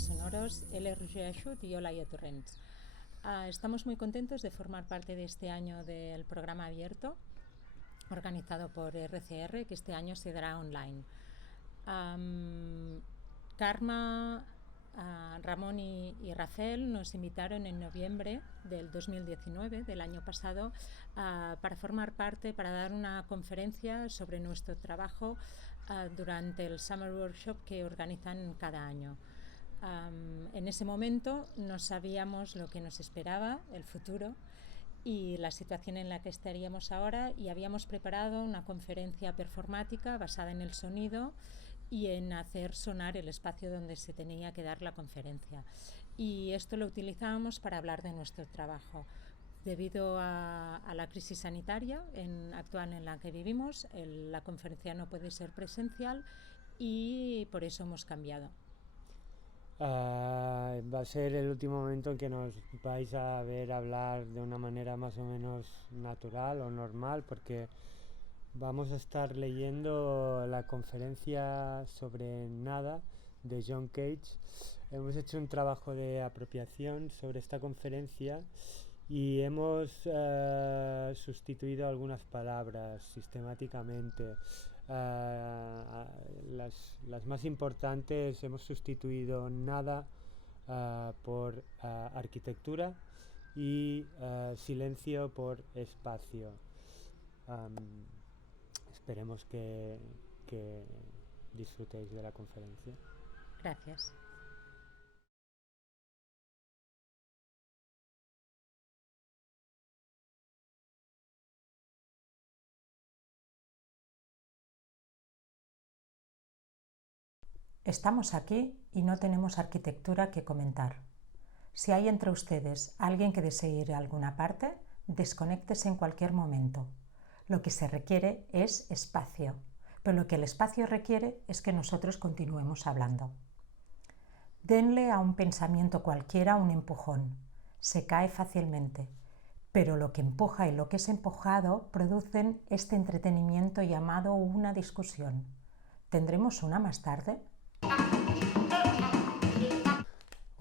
Ondas Sonoros, L. Roger Aixut y Olaia Torrents. Estamos muy contentos de formar parte de este año del programa abierto organizado por RCR, que este año se dará online. Karma, Ramón y Rafael nos invitaron en noviembre del 2019, del año pasado, para formar parte, para dar una conferencia sobre nuestro trabajo durante el Summer Workshop que organizan cada año. En ese momento no sabíamos lo que nos esperaba, el futuro, y la situación en la que estaríamos ahora, y habíamos preparado una conferencia performática basada en el sonido y en hacer sonar el espacio donde se tenía que dar la conferencia. Y esto lo utilizábamos para hablar de nuestro trabajo. Debido a la crisis sanitaria actual en la que vivimos, la conferencia no puede ser presencial y por eso hemos cambiado. Va a ser el último momento en que nos vais a ver hablar de una manera más o menos natural o normal, porque vamos a estar leyendo la conferencia sobre nada de John Cage. Hemos hecho un trabajo de apropiación sobre esta conferencia y hemos sustituido algunas palabras sistemáticamente. Las más importantes, hemos sustituido nada por arquitectura y silencio por espacio. Esperemos que disfrutéis de la conferencia. Gracias. Estamos aquí y no tenemos arquitectura que comentar. Si hay entre ustedes alguien que desee ir a alguna parte, desconéctese en cualquier momento. Lo que se requiere es espacio, pero lo que el espacio requiere es que nosotros continuemos hablando. Denle a un pensamiento cualquiera un empujón. Se cae fácilmente, pero lo que empuja y lo que es empujado producen este entretenimiento llamado una discusión. ¿Tendremos una más tarde?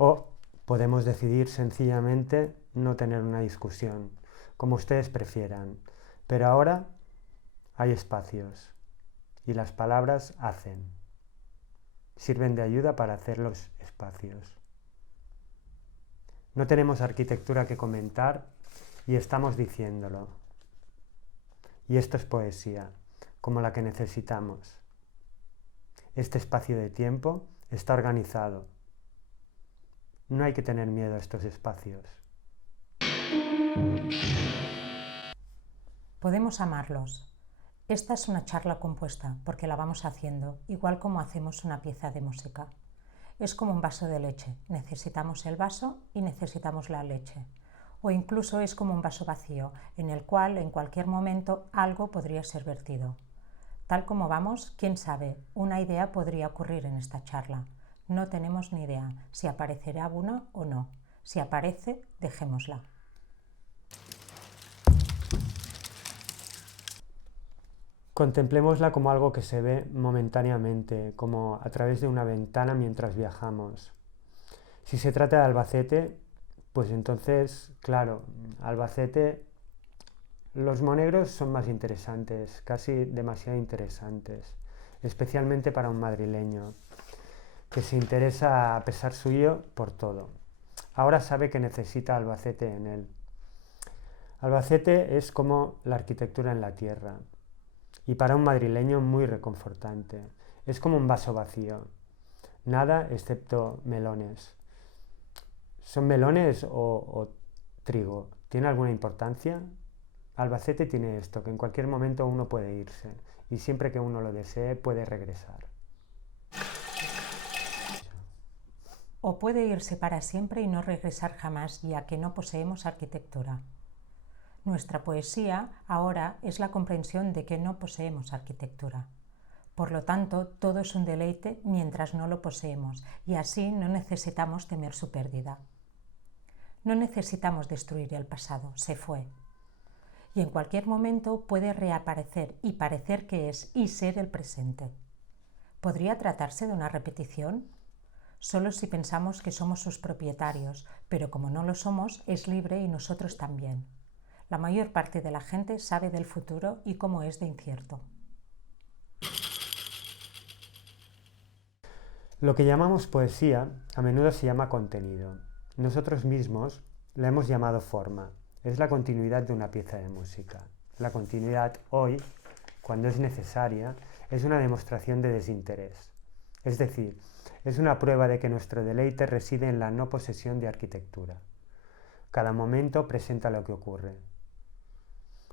O podemos decidir sencillamente no tener una discusión, como ustedes prefieran. Pero ahora hay espacios y las palabras hacen. Sirven de ayuda para hacer los espacios. No tenemos arquitectura que comentar y estamos diciéndolo. Y esto es poesía, como la que necesitamos. Este espacio de tiempo está organizado. No hay que tener miedo a estos espacios. Podemos amarlos. Esta es una charla compuesta porque la vamos haciendo, igual como hacemos una pieza de música. Es como un vaso de leche. Necesitamos el vaso y necesitamos la leche. O incluso es como un vaso vacío, en el cual en cualquier momento algo podría ser vertido. Tal como vamos, quién sabe, una idea podría ocurrir en esta charla. No tenemos ni idea si aparecerá una o no. Si aparece, dejémosla. Contemplémosla como algo que se ve momentáneamente, como a través de una ventana mientras viajamos. Si se trata de Albacete, pues entonces, claro, Albacete, los monegros son más interesantes, casi demasiado interesantes, especialmente para un madrileño que se interesa a pesar suyo por todo. Ahora sabe que necesita Albacete en él. Albacete es como la arquitectura en la tierra y para un madrileño muy reconfortante. Es como un vaso vacío, nada excepto melones. ¿Son melones o trigo? ¿Tiene alguna importancia? Albacete tiene esto, que en cualquier momento uno puede irse y siempre que uno lo desee puede regresar. O puede irse para siempre y no regresar jamás, ya que no poseemos arquitectura. Nuestra poesía ahora es la comprensión de que no poseemos arquitectura. Por lo tanto, todo es un deleite mientras no lo poseemos, y así no necesitamos temer su pérdida. No necesitamos destruir el pasado, se fue. Y en cualquier momento puede reaparecer y parecer que es y ser el presente. ¿Podría tratarse de una repetición? solo si pensamos que somos sus propietarios, pero como no lo somos, es libre y nosotros también. La mayor parte de la gente sabe del futuro y cómo es de incierto. Lo que llamamos poesía a menudo se llama contenido. Nosotros mismos la hemos llamado forma. Es la continuidad de una pieza de música. La continuidad hoy, cuando es necesaria, es una demostración de desinterés. Es decir, es una prueba de que nuestro deleite reside en la no posesión de arquitectura. Cada momento presenta lo que ocurre.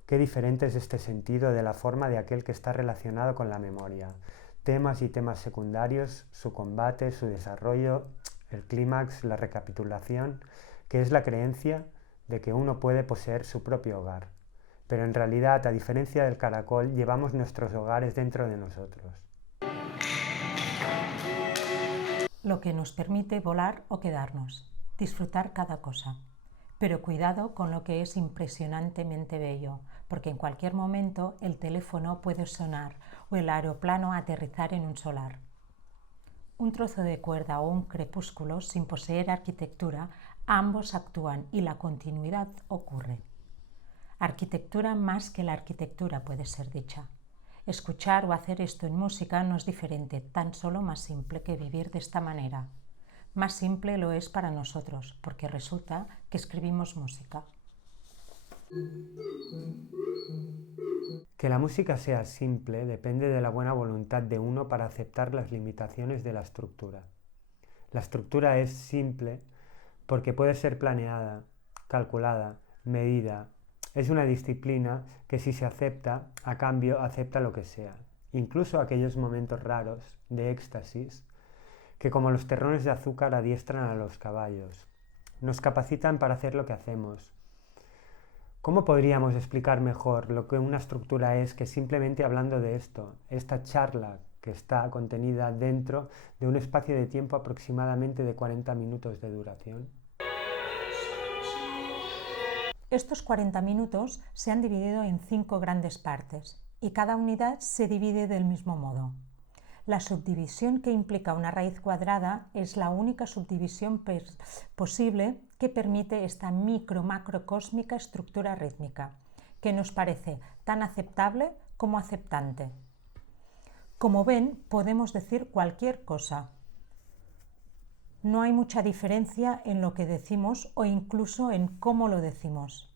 Qué diferente es este sentido de la forma de aquel que está relacionado con la memoria. Temas y temas secundarios, su combate, su desarrollo, el clímax, la recapitulación, que es la creencia de que uno puede poseer su propio hogar. Pero en realidad, a diferencia del caracol, llevamos nuestros hogares dentro de nosotros. Lo que nos permite volar o quedarnos, disfrutar cada cosa. Pero cuidado con lo que es impresionantemente bello, porque en cualquier momento el teléfono puede sonar o el aeroplano aterrizar en un solar. Un trozo de cuerda o un crepúsculo sin poseer arquitectura, ambos actúan y la continuidad ocurre. Arquitectura más que la arquitectura puede ser dicha. Escuchar o hacer esto en música no es diferente, tan solo más simple que vivir de esta manera. Más simple lo es para nosotros, porque resulta que escribimos música. Que la música sea simple depende de la buena voluntad de uno para aceptar las limitaciones de la estructura. La estructura es simple porque puede ser planeada, calculada, medida. Es una disciplina que si se acepta, a cambio acepta lo que sea, incluso aquellos momentos raros de éxtasis que como los terrones de azúcar adiestran a los caballos. Nos capacitan para hacer lo que hacemos. ¿Cómo podríamos explicar mejor lo que una estructura es que simplemente hablando de esto, esta charla que está contenida dentro de un espacio de tiempo aproximadamente de 40 minutos de duración? Estos 40 minutos se han dividido en 5 grandes partes y cada unidad se divide del mismo modo. La subdivisión que implica una raíz cuadrada es la única subdivisión posible que permite esta micro-macrocósmica estructura rítmica, que nos parece tan aceptable como aceptante. Como ven, podemos decir cualquier cosa. No hay mucha diferencia en lo que decimos o incluso en cómo lo decimos.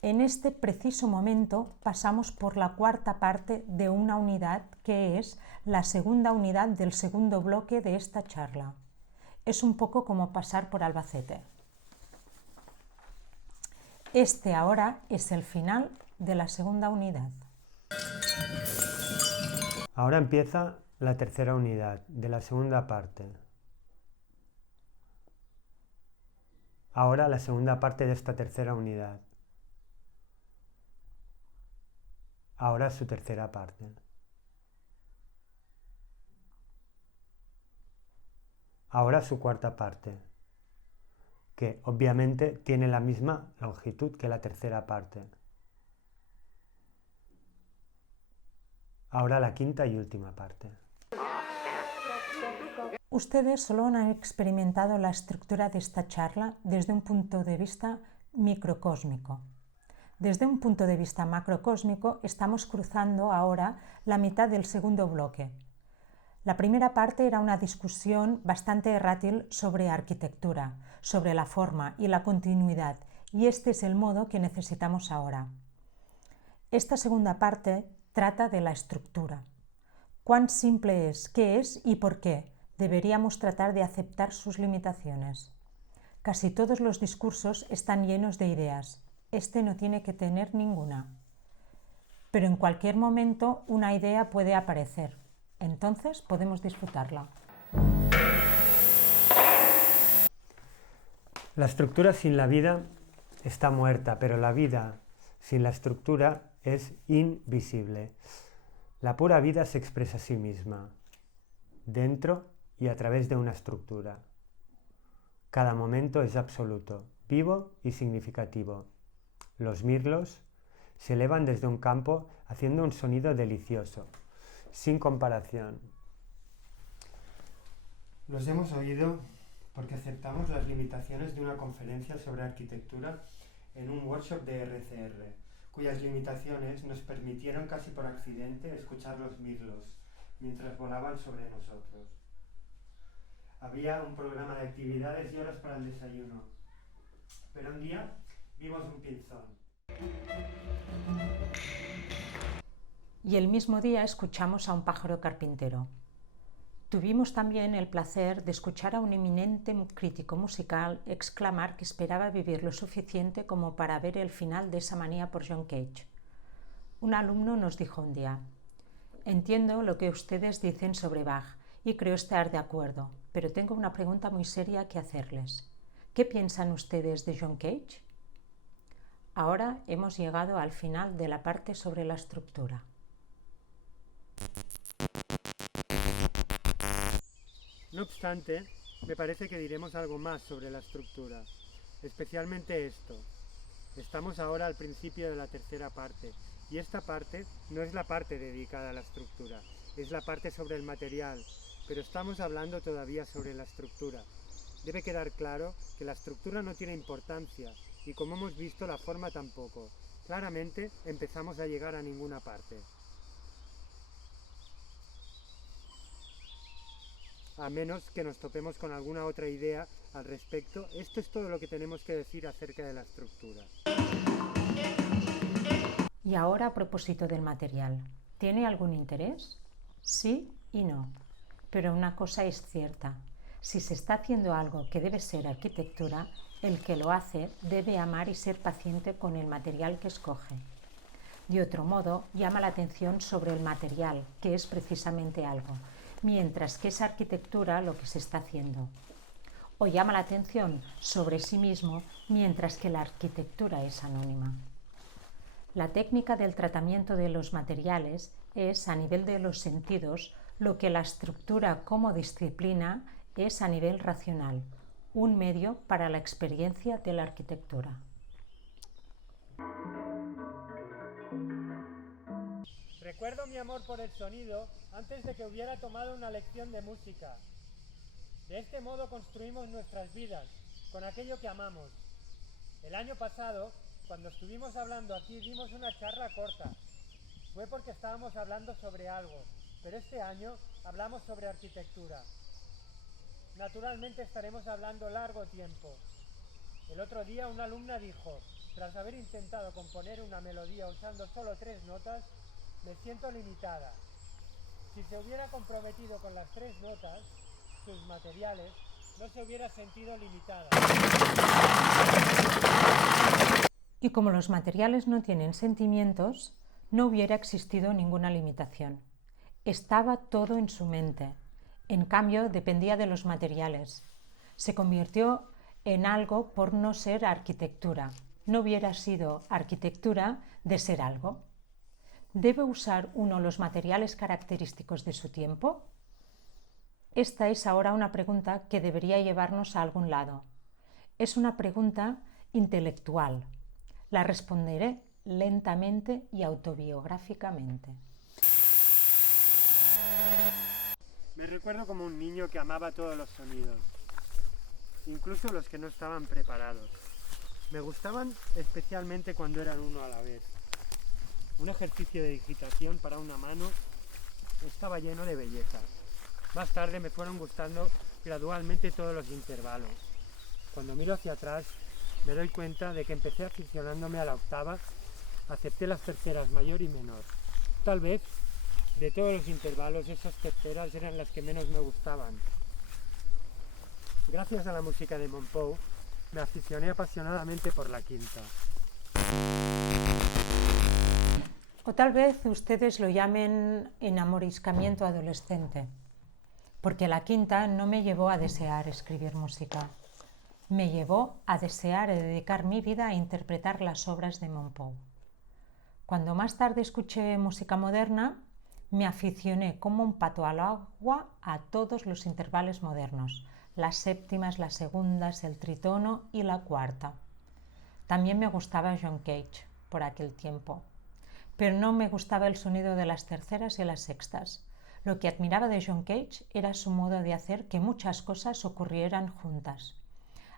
En este preciso momento pasamos por la cuarta parte de una unidad que es la segunda unidad del segundo bloque de esta charla. Es un poco como pasar por Albacete. Este ahora es el final de la segunda unidad. Ahora empieza la tercera unidad de la segunda parte. Ahora la segunda parte de esta tercera unidad. Ahora su tercera parte. Ahora su cuarta parte, que obviamente tiene la misma longitud que la tercera parte. Ahora la quinta y última parte. Ustedes solo han experimentado la estructura de esta charla desde un punto de vista microcósmico. Desde un punto de vista macrocósmico estamos cruzando ahora la mitad del segundo bloque. La primera parte era una discusión bastante errátil sobre arquitectura, sobre la forma y la continuidad, y este es el modo que necesitamos ahora. Esta segunda parte trata de la estructura. ¿Cuán simple es? ¿Qué es y por qué? Deberíamos tratar de aceptar sus limitaciones. Casi todos los discursos están llenos de ideas. Este no tiene que tener ninguna. Pero en cualquier momento una idea puede aparecer. Entonces podemos disfrutarla. La estructura sin la vida está muerta, pero la vida sin la estructura es invisible. La pura vida se expresa a sí misma, dentro y a través de una estructura. Cada momento es absoluto, vivo y significativo. Los mirlos se elevan desde un campo haciendo un sonido delicioso, sin comparación. Los hemos oído porque aceptamos las limitaciones de una conferencia sobre arquitectura en un workshop de RCR, cuyas limitaciones nos permitieron casi por accidente escuchar los mirlos mientras volaban sobre nosotros. Había un programa de actividades y horas para el desayuno, pero un día vimos un pinzón. Y el mismo día escuchamos a un pájaro carpintero. Tuvimos también el placer de escuchar a un eminente crítico musical exclamar que esperaba vivir lo suficiente como para ver el final de esa manía por John Cage. Un alumno nos dijo un día: entiendo lo que ustedes dicen sobre Bach y creo estar de acuerdo, pero tengo una pregunta muy seria que hacerles. ¿Qué piensan ustedes de John Cage? Ahora hemos llegado al final de la parte sobre la estructura. No obstante, me parece que diremos algo más sobre la estructura, especialmente esto. Estamos ahora al principio de la tercera parte, y esta parte no es la parte dedicada a la estructura, es la parte sobre el material, pero estamos hablando todavía sobre la estructura. Debe quedar claro que la estructura no tiene importancia, y como hemos visto, la forma tampoco. Claramente empezamos a llegar a ninguna parte. A menos que nos topemos con alguna otra idea al respecto, esto es todo lo que tenemos que decir acerca de la estructura. Y ahora a propósito del material, ¿tiene algún interés? Sí y no. Pero una cosa es cierta, si se está haciendo algo que debe ser arquitectura, el que lo hace debe amar y ser paciente con el material que escoge. De otro modo, llama la atención sobre el material, que es precisamente algo, mientras que es arquitectura lo que se está haciendo. O llama la atención sobre sí mismo, mientras que la arquitectura es anónima. La técnica del tratamiento de los materiales es, a nivel de los sentidos, lo que la estructura como disciplina es a nivel racional, un medio para la experiencia de la arquitectura. Recuerdo mi amor por el sonido antes de que hubiera tomado una lección de música. De este modo construimos nuestras vidas, con aquello que amamos. El año pasado, cuando estuvimos hablando aquí, dimos una charla corta. Fue porque estábamos hablando sobre algo, pero este año hablamos sobre arquitectura. Naturalmente estaremos hablando largo tiempo. El otro día una alumna dijo: tras haber intentado componer una melodía usando solo 3 notas, me siento limitada. Si se hubiera comprometido con las 3 notas, sus materiales, no se hubiera sentido limitada. Y como los materiales no tienen sentimientos, no hubiera existido ninguna limitación. Estaba todo en su mente. En cambio, dependía de los materiales. Se convirtió en algo por no ser arquitectura. No hubiera sido arquitectura de ser algo. ¿Debe usar uno los materiales característicos de su tiempo? Esta es ahora una pregunta que debería llevarnos a algún lado. Es una pregunta intelectual. La responderé lentamente y autobiográficamente. Me recuerdo como un niño que amaba todos los sonidos, incluso los que no estaban preparados. Me gustaban especialmente cuando eran uno a la vez. Un ejercicio de digitación para una mano estaba lleno de bellezas. Más tarde me fueron gustando gradualmente todos los intervalos. Cuando miro hacia atrás me doy cuenta de que empecé aficionándome a la octava, acepté las terceras mayor y menor. Tal vez de todos los intervalos esas terceras eran las que menos me gustaban. Gracias a la música de Mompou me aficioné apasionadamente por la quinta. O tal vez ustedes lo llamen enamoriscamiento adolescente, porque la quinta no me llevó a desear escribir música, me llevó a desear dedicar mi vida a interpretar las obras de Mompou. Cuando más tarde escuché música moderna, me aficioné como un pato al agua a todos los intervalos modernos, las séptimas, las segundas, el tritono y la cuarta. También me gustaba John Cage por aquel tiempo, pero no me gustaba el sonido de las terceras y las sextas. Lo que admiraba de John Cage era su modo de hacer que muchas cosas ocurrieran juntas.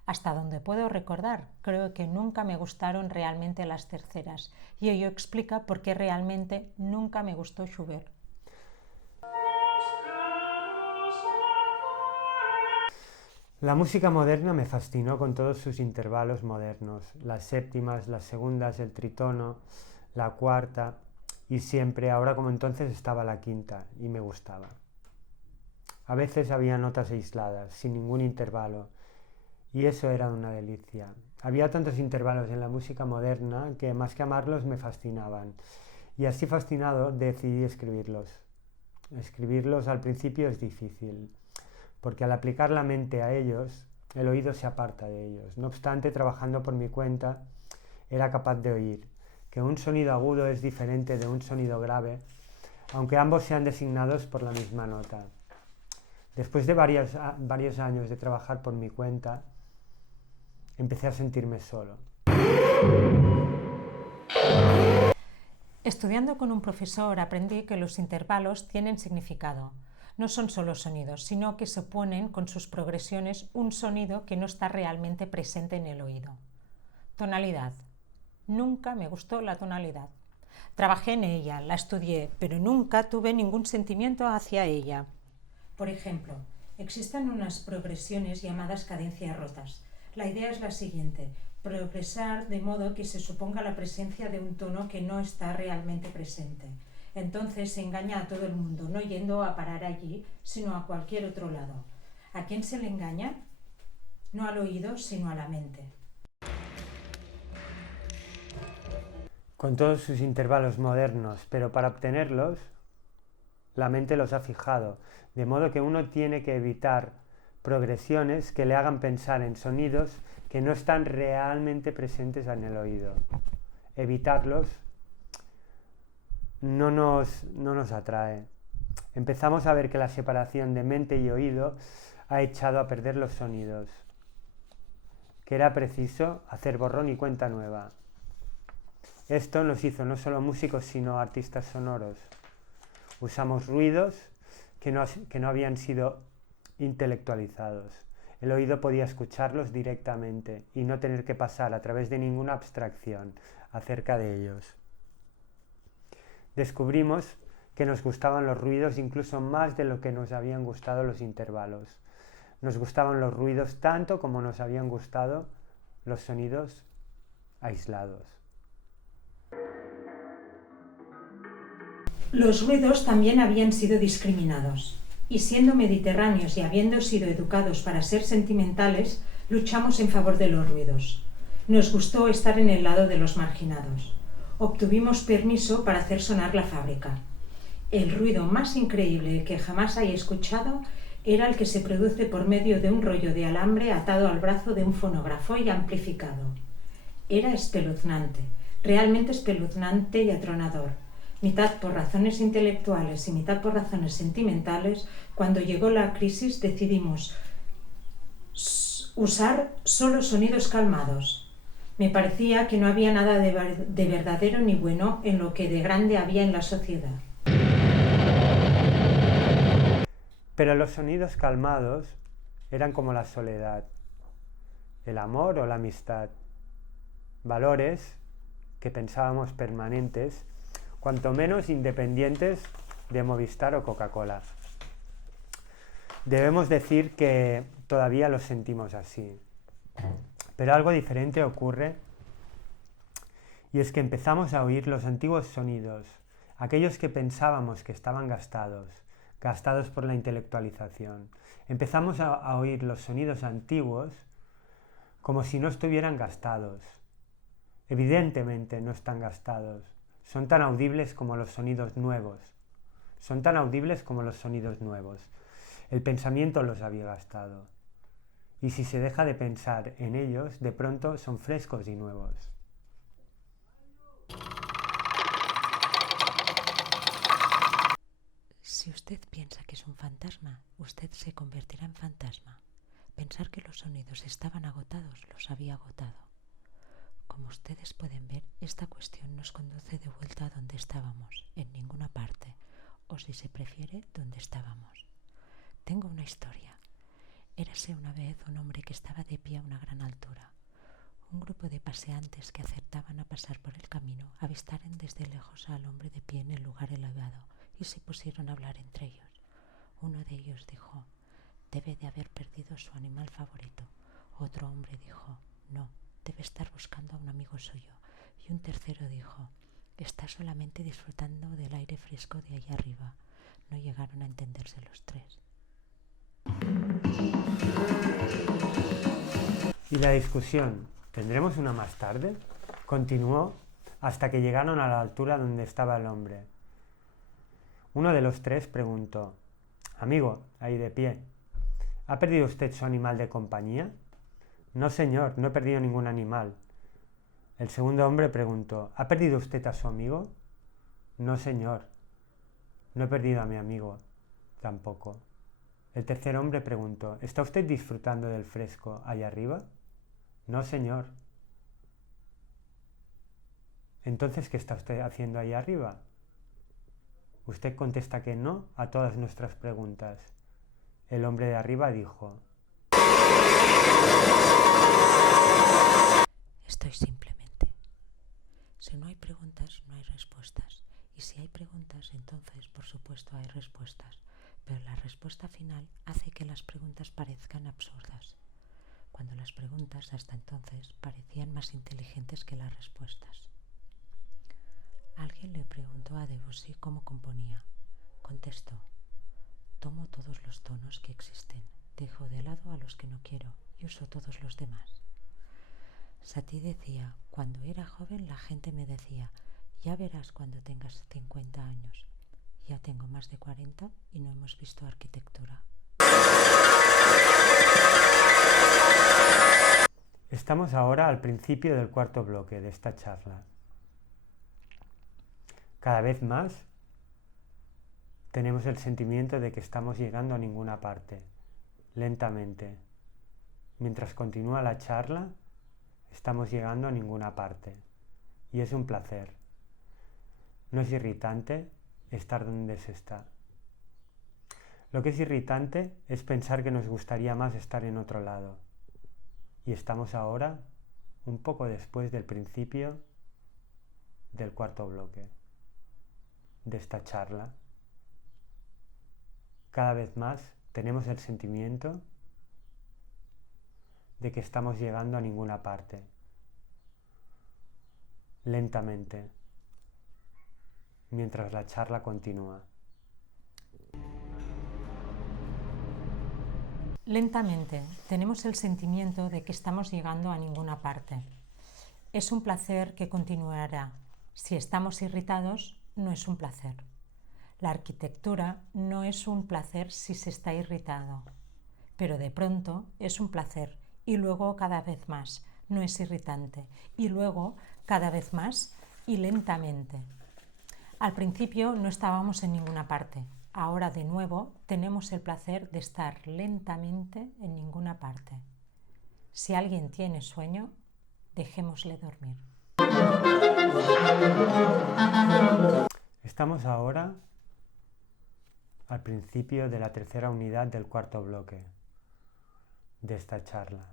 Hasta donde puedo recordar, creo que nunca me gustaron realmente las terceras, y ello explica por qué realmente nunca me gustó Schubert. La música moderna me fascinó con todos sus intervalos modernos, las séptimas, las segundas, el tritono, la cuarta, y siempre, ahora como entonces, estaba la quinta, y me gustaba. A veces había notas aisladas, sin ningún intervalo, y eso era una delicia. Había tantos intervalos en la música moderna que más que amarlos me fascinaban, y así fascinado decidí escribirlos. Escribirlos al principio es difícil, porque al aplicar la mente a ellos, el oído se aparta de ellos. No obstante, trabajando por mi cuenta, era capaz de oír que un sonido agudo es diferente de un sonido grave, aunque ambos sean designados por la misma nota. Después de varios años de trabajar por mi cuenta, empecé a sentirme solo. Estudiando con un profesor aprendí que los intervalos tienen significado. No son solo sonidos, sino que suponen con sus progresiones un sonido que no está realmente presente en el oído. Tonalidad. Nunca me gustó la tonalidad. Trabajé en ella, la estudié, pero nunca tuve ningún sentimiento hacia ella. Por ejemplo, existen unas progresiones llamadas cadencias rotas. La idea es la siguiente: progresar de modo que se suponga la presencia de un tono que no está realmente presente. Entonces se engaña a todo el mundo, no yendo a parar allí, sino a cualquier otro lado. ¿A quién se le engaña? No al oído, sino a la mente. Con todos sus intervalos modernos, pero para obtenerlos, la mente los ha fijado, de modo que uno tiene que evitar progresiones que le hagan pensar en sonidos que no están realmente presentes en el oído. Evitarlos no nos atrae. Empezamos a ver que la separación de mente y oído ha echado a perder los sonidos, que era preciso hacer borrón y cuenta nueva. Esto nos hizo no solo músicos, sino artistas sonoros. Usamos ruidos que no habían sido intelectualizados. El oído podía escucharlos directamente y no tener que pasar a través de ninguna abstracción acerca de ellos. Descubrimos que nos gustaban los ruidos incluso más de lo que nos habían gustado los intervalos. Nos gustaban los ruidos tanto como nos habían gustado los sonidos aislados. Los ruidos también habían sido discriminados, y siendo mediterráneos y habiendo sido educados para ser sentimentales, luchamos en favor de los ruidos. Nos gustó estar en el lado de los marginados. Obtuvimos permiso para hacer sonar la fábrica. El ruido más increíble que jamás haya escuchado era el que se produce por medio de un rollo de alambre atado al brazo de un fonógrafo y amplificado. Era espeluznante, realmente espeluznante y atronador. Mitad por razones intelectuales y mitad por razones sentimentales, cuando llegó la crisis decidimos usar solo sonidos calmados. Me parecía que no había nada de verdadero ni bueno en lo que de grande había en la sociedad. Pero los sonidos calmados eran como la soledad, el amor o la amistad, valores que pensábamos permanentes, cuanto menos independientes de Movistar o Coca-Cola. Debemos decir que todavía los sentimos así. Pero algo diferente ocurre, y es que empezamos a oír los antiguos sonidos, aquellos que pensábamos que estaban gastados por la intelectualización. Empezamos a oír los sonidos antiguos como si no estuvieran gastados. Evidentemente no están gastados. Son tan audibles como los sonidos nuevos. El pensamiento los había gastado. Y si se deja de pensar en ellos, de pronto son frescos y nuevos. Si usted piensa que es un fantasma, usted se convertirá en fantasma. Pensar que los sonidos estaban agotados los había agotado. Como ustedes pueden ver, esta cuestión nos conduce de vuelta a donde estábamos, en ninguna parte, o o si se prefiere, donde estábamos. Tengo una historia. Érase una vez un hombre que estaba de pie a una gran altura. Un grupo de paseantes que acertaban a pasar por el camino avistaron desde lejos al hombre de pie en el lugar elevado y se pusieron a hablar entre ellos. Uno de ellos dijo: «Debe de haber perdido su animal favorito». Otro hombre dijo: «No, debe estar buscando a un amigo suyo». Y un tercero dijo: «Está solamente disfrutando del aire fresco de allá arriba». No llegaron a entenderse los tres. ¿Y la discusión? ¿Tendremos una más tarde? Continuó hasta que llegaron a la altura donde estaba el hombre. Uno de los tres preguntó: «Amigo, ahí de pie, ¿ha perdido usted su animal de compañía?». «No, señor, no he perdido ningún animal». El segundo hombre preguntó: «¿Ha perdido usted a su amigo?». «No, señor, no he perdido a mi amigo tampoco». El tercer hombre preguntó: «¿Está usted disfrutando del fresco allá arriba?». «No, señor». «Entonces, ¿qué está usted haciendo ahí arriba?». Usted contesta que no a todas nuestras preguntas. El hombre de arriba dijo: Estoy simplemente. Si no hay preguntas, no hay respuestas. Y si hay preguntas, entonces, por supuesto, hay respuestas. Pero la respuesta final hace que las preguntas parezcan absurdas, cuando las preguntas hasta entonces parecían más inteligentes que las respuestas. Alguien le preguntó a Debussy cómo componía. Contestó: «Tomo todos los tonos que existen, dejo de lado a los que no quiero y uso todos los demás». Satie decía: «Cuando era joven la gente me decía: ya verás cuando tengas 50 años. Ya tengo más de 40 y no hemos visto arquitectura». Estamos ahora al principio del cuarto bloque de esta charla. Cada vez más tenemos el sentimiento de que estamos llegando a ninguna parte, lentamente. Mientras continúa la charla, estamos llegando a ninguna parte. Y es un placer. No es irritante estar donde se está. Lo que es irritante es pensar que nos gustaría más estar en otro lado. Y estamos ahora un poco después del principio del cuarto bloque de esta charla. Cada vez más tenemos el sentimiento de que estamos llegando a ninguna parte, lentamente, mientras la charla continúa. Lentamente tenemos el sentimiento de que estamos llegando a ninguna parte. Es un placer que continuará. Si estamos irritados, no es un placer. La arquitectura no es un placer si se está irritado, pero de pronto es un placer y luego cada vez más, no es irritante, y luego cada vez más y lentamente. Al principio no estábamos en ninguna parte, ahora de nuevo tenemos el placer de estar lentamente en ninguna parte. Si alguien tiene sueño, dejémosle dormir. Estamos ahora al principio de la tercera unidad del cuarto bloque de esta charla.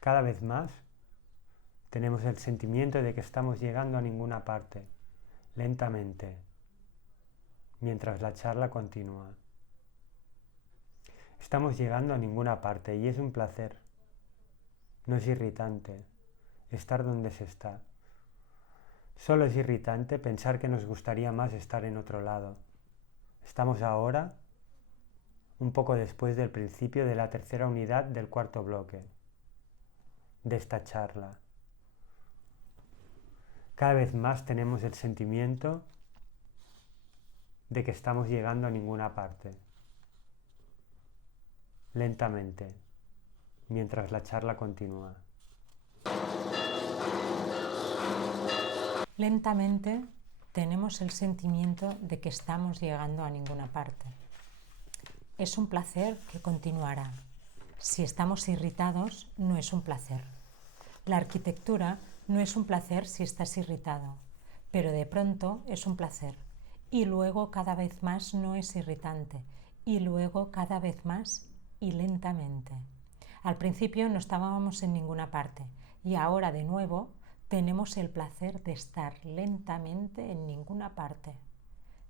Cada vez más tenemos el sentimiento de que estamos llegando a ninguna parte, lentamente, mientras la charla continúa. Estamos llegando a ninguna parte y es un placer. No es irritante estar donde se está. Solo es irritante pensar que nos gustaría más estar en otro lado. Estamos ahora un poco después del principio de la tercera unidad del cuarto bloque de esta charla. Cada vez más tenemos el sentimiento de que estamos llegando a ninguna parte, lentamente, mientras la charla continúa. Lentamente tenemos el sentimiento de que estamos llegando a ninguna parte. Es un placer que continuará. Si estamos irritados, no es un placer. La arquitectura no es un placer si estás irritado, pero de pronto es un placer y luego cada vez más no es irritante y luego cada vez más y lentamente. Al principio no estábamos en ninguna parte y ahora de nuevo tenemos el placer de estar lentamente en ninguna parte.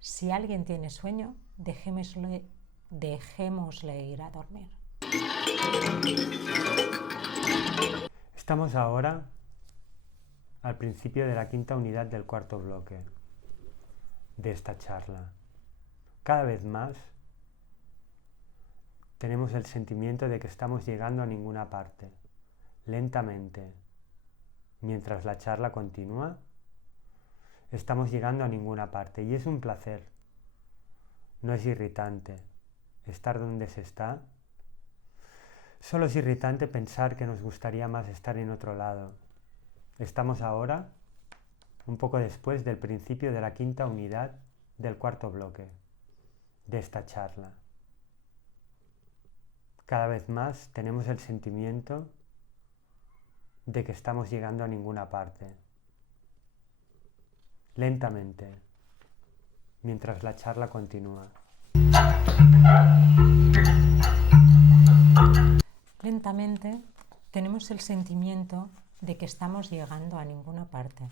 Si alguien tiene sueño, dejémosle ir a dormir. Estamos ahora al principio de la quinta unidad del cuarto bloque de esta charla. Cada vez más tenemos el sentimiento de que estamos llegando a ninguna parte, lentamente. Mientras la charla continúa, estamos llegando a ninguna parte y es un placer. No es irritante estar donde se está. Solo es irritante pensar que nos gustaría más estar en otro lado. Estamos ahora un poco después del principio de la quinta unidad del cuarto bloque de esta charla. Cada vez más tenemos el sentimiento de que estamos llegando a ninguna parte. Lentamente, mientras la charla continúa. Lentamente tenemos el sentimiento de que estamos llegando a ninguna parte.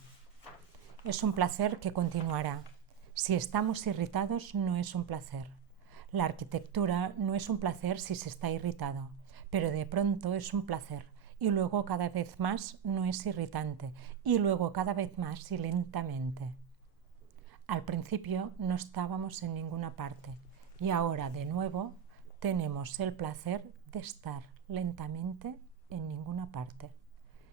Es un placer que continuará. Si estamos irritados, no es un placer. La arquitectura no es un placer si se está irritado, pero de pronto es un placer y luego cada vez más no es irritante y luego cada vez más y lentamente. Al principio no estábamos en ninguna parte y ahora de nuevo tenemos el placer de estar lentamente en ninguna parte.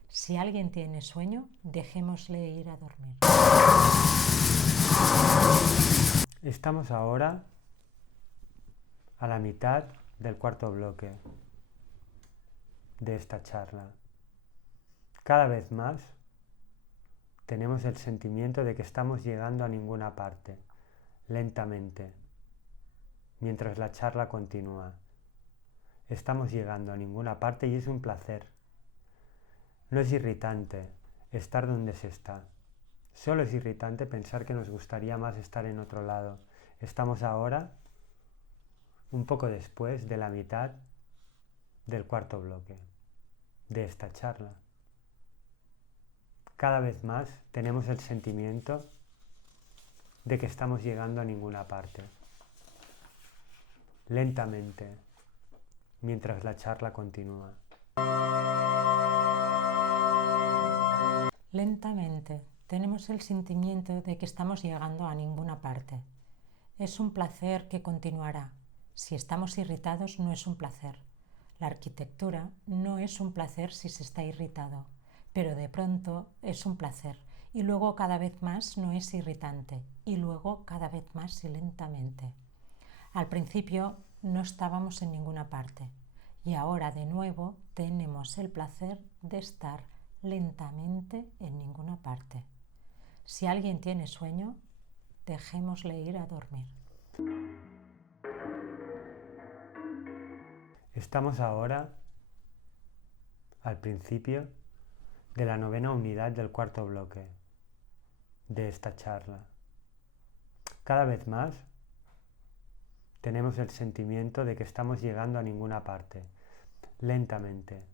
Si alguien tiene sueño, dejémosle ir a dormir. Estamos ahora a la mitad del cuarto bloque de esta charla. Cada vez más tenemos el sentimiento de que estamos llegando a ninguna parte, lentamente, mientras la charla continúa. Estamos llegando a ninguna parte y es un placer. No es irritante estar donde se está. Solo es irritante pensar que nos gustaría más estar en otro lado. Estamos ahora un poco después de la mitad del cuarto bloque de esta charla. Cada vez más tenemos el sentimiento de que estamos llegando a ninguna parte. Lentamente, mientras la charla continúa. Lentamente tenemos el sentimiento de que estamos llegando a ninguna parte. Es un placer que continuará. Si estamos irritados, no es un placer. La arquitectura no es un placer si se está irritado, pero de pronto es un placer y luego cada vez más no es irritante y luego cada vez más y lentamente. Al principio no estábamos en ninguna parte y ahora de nuevo tenemos el placer de estar lentamente en ninguna parte. Si alguien tiene sueño, dejémosle ir a dormir. Estamos ahora al principio de la novena unidad del cuarto bloque de esta charla. Cada vez más tenemos el sentimiento de que estamos llegando a ninguna parte, lentamente,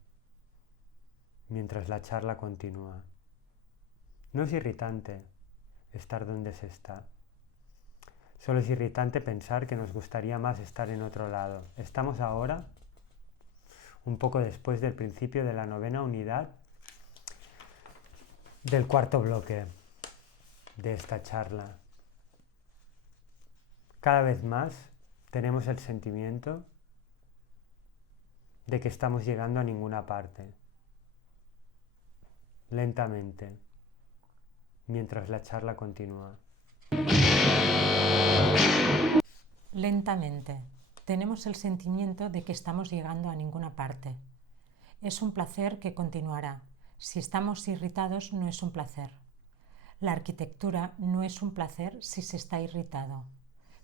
mientras la charla continúa. No es irritante estar donde se está. Solo es irritante pensar que nos gustaría más estar en otro lado. Estamos ahora un poco después del principio de la novena unidad del cuarto bloque de esta charla. Cada vez más tenemos el sentimiento de que estamos llegando a ninguna parte, lentamente, mientras la charla continúa. Lentamente tenemos el sentimiento de que estamos llegando a ninguna parte. Es un placer que continuará. Si estamos irritados, no es un placer. La arquitectura no es un placer si se está irritado,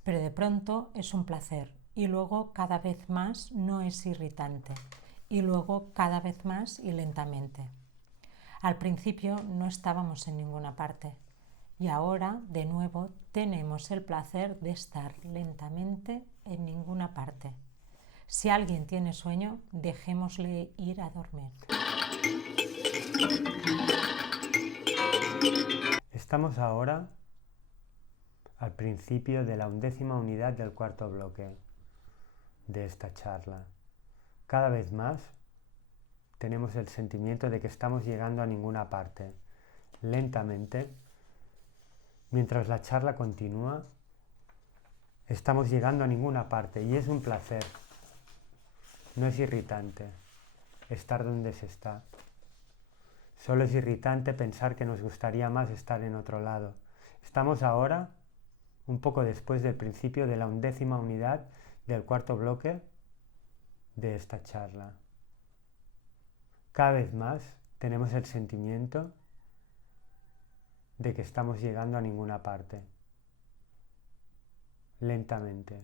pero de pronto es un placer y luego cada vez más no es irritante y luego cada vez más y lentamente. Al principio no estábamos en ninguna parte Y ahora, de nuevo, tenemos el placer de estar lentamente en ninguna parte. Si alguien tiene sueño, dejémosle ir a dormir. Estamos ahora al principio de la 11ª unidad del cuarto bloque de esta charla. Cada vez más tenemos el sentimiento de que estamos llegando a ninguna parte. Lentamente, mientras la charla continúa, estamos llegando a ninguna parte y es un placer. No es irritante estar donde se está. Solo es irritante pensar que nos gustaría más estar en otro lado. Estamos ahora, un poco después del principio de la 11ª unidad del cuarto bloque de esta charla. Cada vez más tenemos el sentimiento de que estamos llegando a ninguna parte. Lentamente,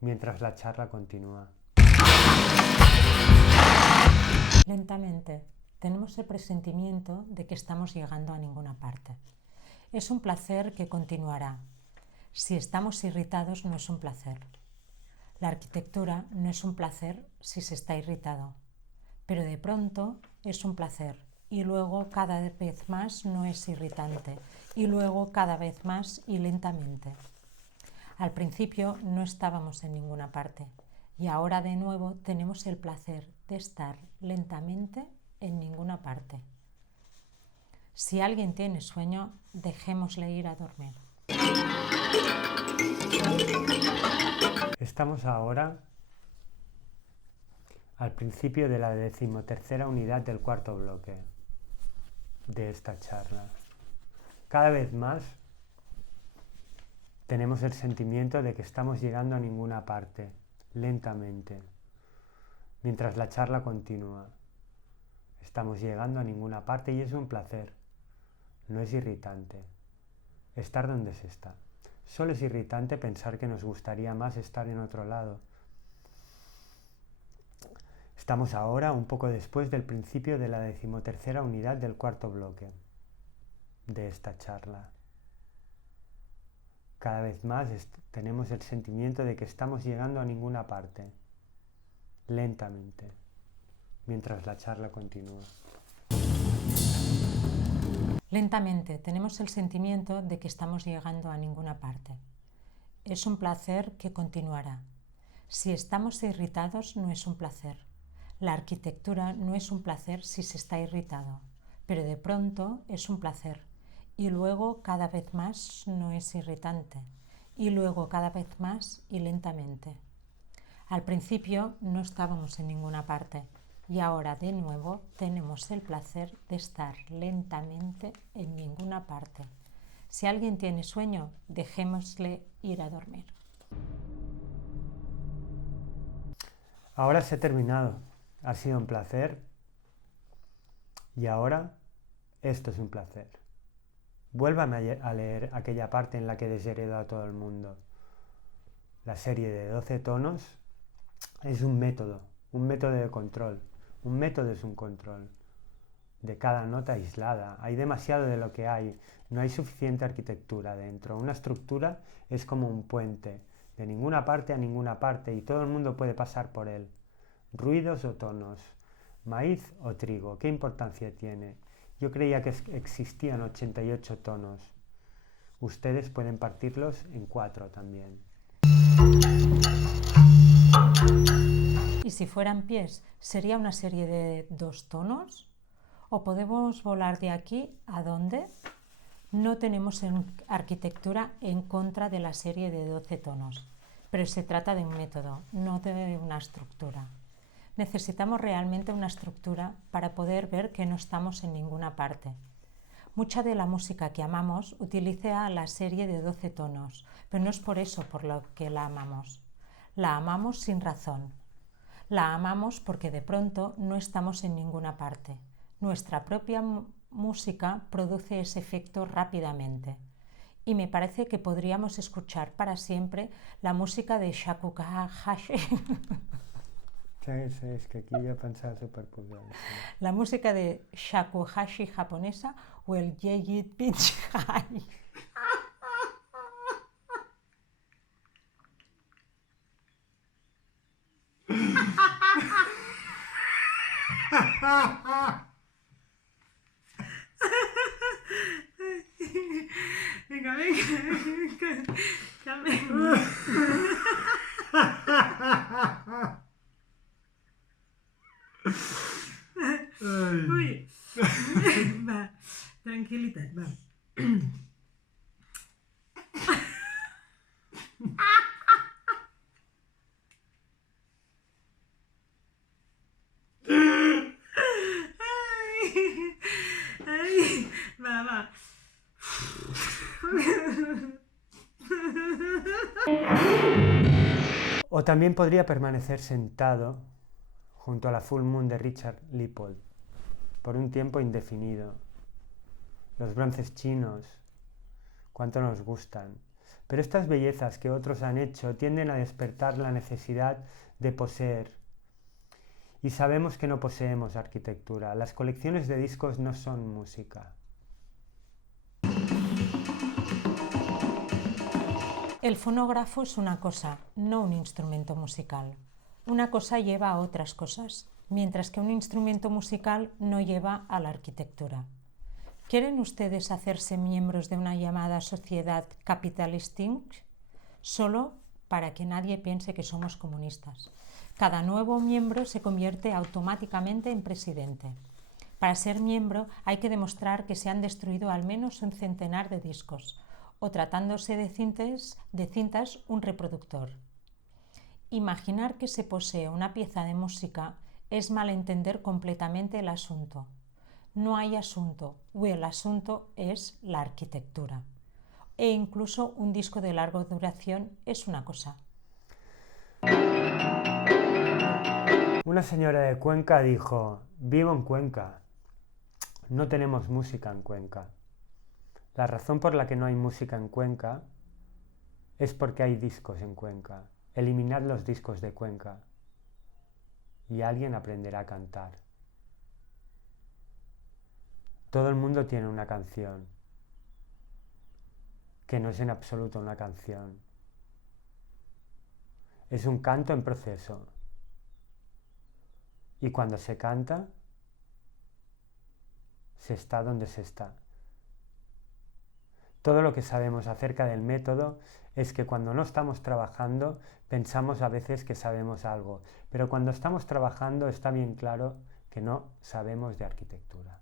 mientras la charla continúa. Lentamente, tenemos el presentimiento de que estamos llegando a ninguna parte. Es un placer que continuará. Si estamos irritados, no es un placer. La arquitectura no es un placer si se está irritado, pero de pronto es un placer y luego cada vez más no es irritante y luego cada vez más y lentamente. Al principio no estábamos en ninguna parte y ahora de nuevo tenemos el placer de estar lentamente en ninguna parte. Si alguien tiene sueño, dejémosle ir a dormir. Estamos ahora al principio de la 13ª unidad del cuarto bloque de esta charla. Cada vez más tenemos el sentimiento de que estamos llegando a ninguna parte, lentamente, mientras la charla continúa. Estamos llegando a ninguna parte y es un placer. No es irritante estar donde se está. Solo es irritante pensar que nos gustaría más estar en otro lado. Estamos ahora un poco después del principio de la 13ª unidad del cuarto bloque de esta charla. Cada vez más tenemos el sentimiento de que estamos llegando a ninguna parte, lentamente, mientras la charla continúa. Lentamente tenemos el sentimiento de que estamos llegando a ninguna parte. Es un placer que continuará. Si estamos irritados, no es un placer. La arquitectura no es un placer si se está irritado, pero de pronto es un placer y luego cada vez más no es irritante y luego cada vez más y lentamente. Al principio no estábamos en ninguna parte y ahora de nuevo tenemos el placer de estar lentamente en ninguna parte. Si alguien tiene sueño, dejémosle ir a dormir. Ahora se ha terminado. Ha sido un placer. Y ahora, esto es un placer. Vuélvame a leer aquella parte en la que desheredo a todo el mundo. La serie de 12 tonos es un método de control. Un método es un control de cada nota aislada. Hay demasiado de lo que hay. No hay suficiente arquitectura dentro. Una estructura es como un puente, de ninguna parte a ninguna parte, y todo el mundo puede pasar por él. Ruidos o tonos, maíz o trigo, ¿qué importancia tiene? Yo creía que existían 88 tonos. Ustedes pueden partirlos en 4 también. ¿Y si fueran pies, sería una serie de 2 tonos? ¿O podemos volar de aquí a dónde? No tenemos arquitectura en contra de la serie de 12 tonos, pero se trata de un método, no de una estructura. Necesitamos realmente una estructura para poder ver que no estamos en ninguna parte. Mucha de la música que amamos utiliza la serie de 12 tonos, pero no es por eso por lo que la amamos. La amamos sin razón. La amamos porque de pronto no estamos en ninguna parte. Nuestra propia música produce ese efecto rápidamente. Y me parece que podríamos escuchar para siempre la música de shakuhachi. Es que aquí voy a pensar súper pudiente. La música de shakuhachi japonesa will it pitch high. Venga, Carmen. Uy. Va, tranquilitat, va. Ai, va. O también podría permanecer sentado junto a la Full Moon de Richard Leopold por un tiempo indefinido. Los bronces chinos, cuánto nos gustan. Pero estas bellezas que otros han hecho tienden a despertar la necesidad de poseer. Y sabemos que no poseemos arquitectura. Las colecciones de discos no son música. El fonógrafo es una cosa, no un instrumento musical. Una cosa lleva a otras cosas, mientras que un instrumento musical no lleva a la arquitectura. ¿Quieren ustedes hacerse miembros de una llamada sociedad capitalist Inc? Solo para que nadie piense que somos comunistas. Cada nuevo miembro se convierte automáticamente en presidente. Para ser miembro hay que demostrar que se han destruido al menos un centenar de discos, o tratándose de cintas, un reproductor. Imaginar que se posee una pieza de música es malentender completamente el asunto. No hay asunto, o el asunto es la arquitectura. E incluso un disco de larga duración es una cosa. Una señora de Cuenca dijo: vivo en Cuenca. No tenemos música en Cuenca. La razón por la que no hay música en Cuenca es porque hay discos en Cuenca. Eliminad los discos de Cuenca y alguien aprenderá a cantar. Todo el mundo tiene una canción, que no es en absoluto una canción. Es un canto en proceso. Y cuando se canta, se está donde se está. Todo lo que sabemos acerca del método es que cuando no estamos trabajando, pensamos a veces que sabemos algo, pero cuando estamos trabajando está bien claro que no sabemos de arquitectura.